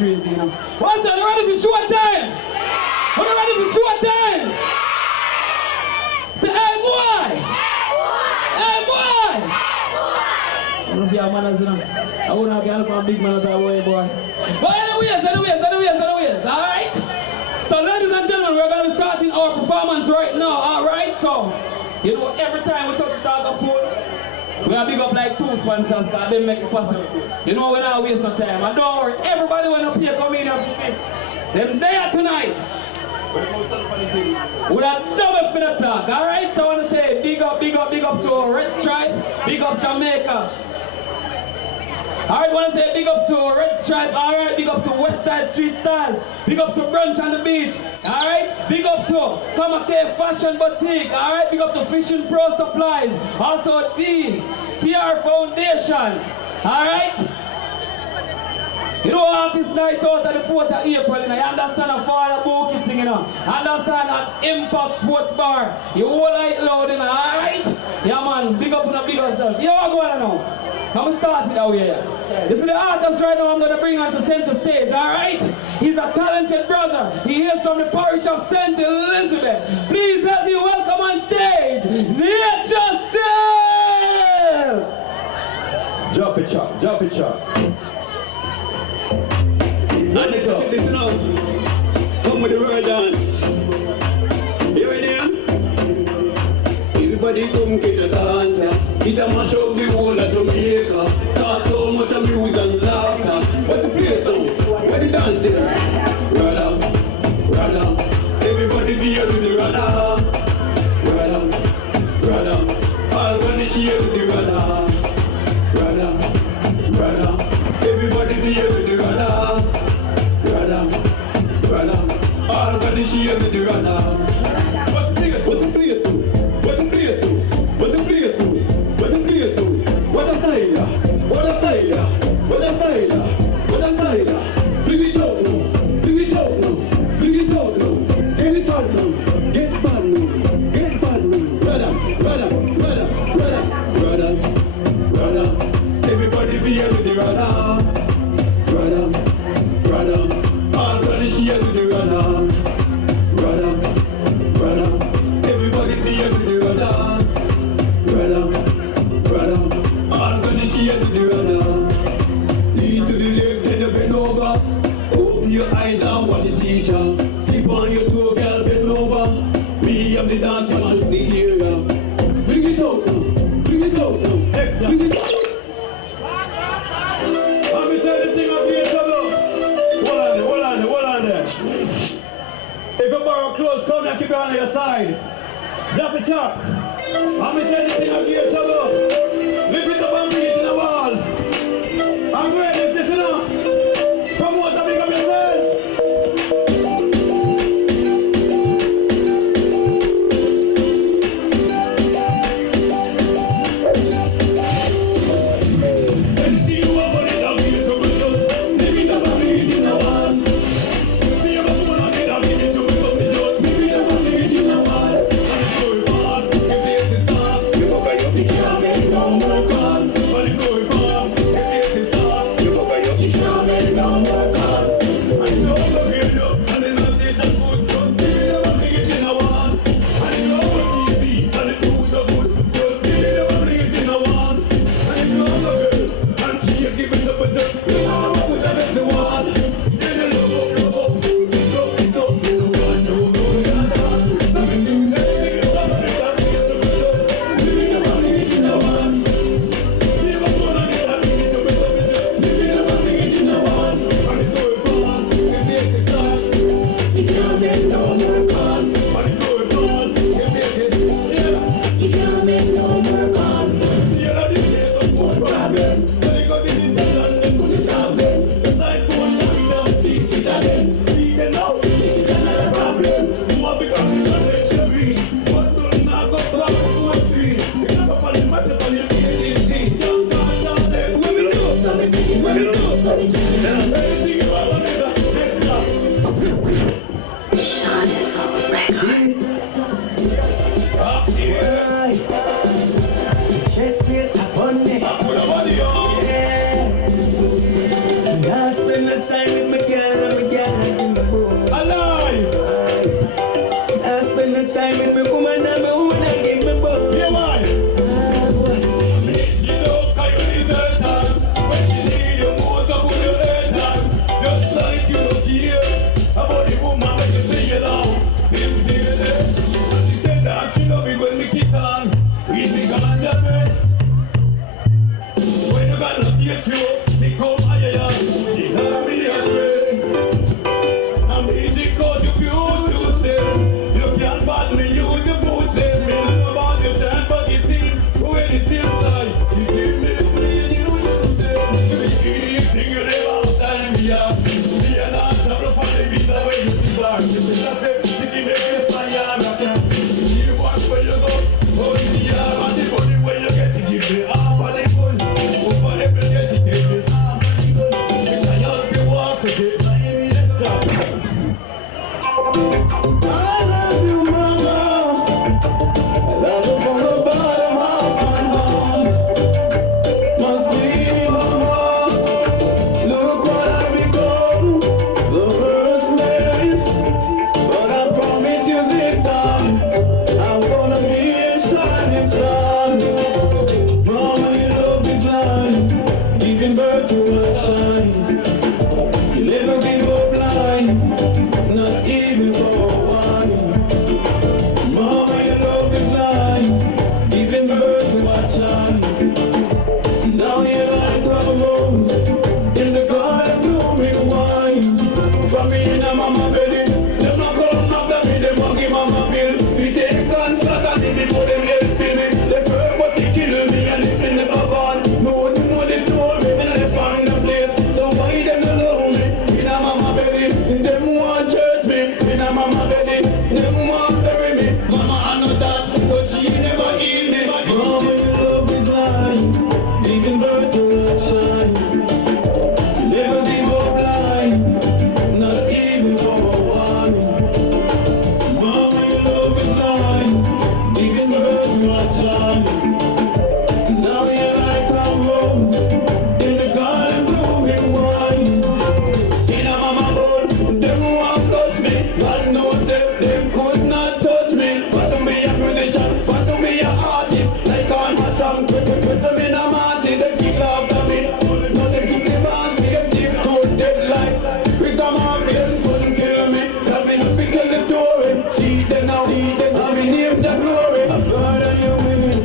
crazy, you know. What's that? You ready for short time? Are you ready for short time? Say, hey boy! Hey boy! I don't know if you have manners, you know. I wouldn't have help a big man at that way, boy. But anyways, alright? So ladies and gentlemen, we're going to be starting our performance right now, alright? So, you know, every time we touch the dog of food, we are big up like 2 sponsors because they make it possible. You know, we're not wasting time. And don't worry, everybody went up here come in here to see them there tonight. With a double for the talk, alright? So I want to say big up to Red Stripe, big up Jamaica. Alright, I want to say big up to Red Stripe, alright, big up to West Side Street Stars, big up to Brunch on the Beach, alright, big up to Kamake Fashion Boutique, alright, big up to Fishing Pro Supplies, also the TR Foundation, alright? You know, artist night out at the 4th of April, you know, you understand a father booking thing, you know, understand that Impact Sports Bar, you all like loud, you know, alright? Yeah man, big up on the big yourself. You all go on now. I'm starting out here. This is the artist right now I'm going to bring on to center stage, alright? He's a talented brother. He is from the parish of St. Elizabeth. Please help me welcome on stage, Nature Self! Jump it, chop, jump it, chop. Listen up. Come with the road dance. Here it is. Everybody come get a dance. It a mash up the whole of Jamaica. Cause so much of music and laughter. What's the place now? Where the dance there? Rada. Everybody's here with the rada. Rada. All Everybody's here with the rada. Everybody's here with the rada. All Everybody's here with the rada. What's the place do? What's the place do? What's the place do? What's the place do? What a style! What a style! What a style! What a style! Fling it out now! Fling it out now! Fling it out now! Get it out now! Get bad now! Get bad now! Rada! Everybody's here with the rada. Rada! All Everybody's here with the rada. Everybody's here with the rada. All Everybody's here with the rada. Lean to the left, then you bend over. Open your eyes and watch the teacher. Keep on your toe, girl, bend over. We have the dance, man, the area. Bring it out now, bring it out now, bring it out. Let me tell the thing up here, trouble. Hold on there. If you borrow clothes, come and keep it on your side. Drop it up. Let me tell the thing up here, trouble. Lift it up and bring it to the wall. I'm ready, listen up. Promote and pick up yourself. You can't bend over. more time with my girl and my girl and give me more. Alive! I spend the time with my woman and my woman and give me more. Yeah, man! You know, how you deserve that. When you need your motor, put your head down. Just like you don't care about the woman when you say you love. This nigga there. And she said that she love it when we kiss on. We think I'm under me. When you got no future, they come higher. She not be afraid. I'm easy cause you feel to say. You can't bad me, use your food, say. Me know about your time, but you see, when it's inside, you give me the pain, you should say. You anything you never have time, yeah. Me and I travel for the visa when you be back. You be like, you give me a fire, you walk where you go. Oh, yeah, and the money where you get to give me half of the money. Over every day she take me half of the money. You can help you walk with it. I love you, mama. I love you from the bottom of my heart. My sweet mama, look what I've become. The worst mess, but I promise you this time, I'm gonna be a shining star. Mama, your love is blind, giving birth to a shine. You never give up blind, not even for a while. Mama, your love is blind, giving birth to a child. Now you're like a rose in the garden blooming wine. From me in a mama belly, them not come after me, them won't give mama bill. We take contract and if it for them help me. They pray but they kill me and if they never born. No, they know the story and they find a place. So why them not love me? In a mama belly, them want church me. In a mama belly, them want bury me. Mama I know that, but she never heal me. Mama, your love is blind, giving birth to a child. Never give up blind, not even for a while. Mama, your love is blind, giving birth to a child. Now you're like a rose in the garden blooming wine. In a mama bowl, them want touch me. God knows that them could not touch me. But to be a musician, but to be a artist, like on my song, put them in a marty, they kick after me. No, they keep them on me, them keep to dead life. We come on, them couldn't kill me. Tell me how to tell the story. See them now, I'm in name to glory. I'm proud of you, women.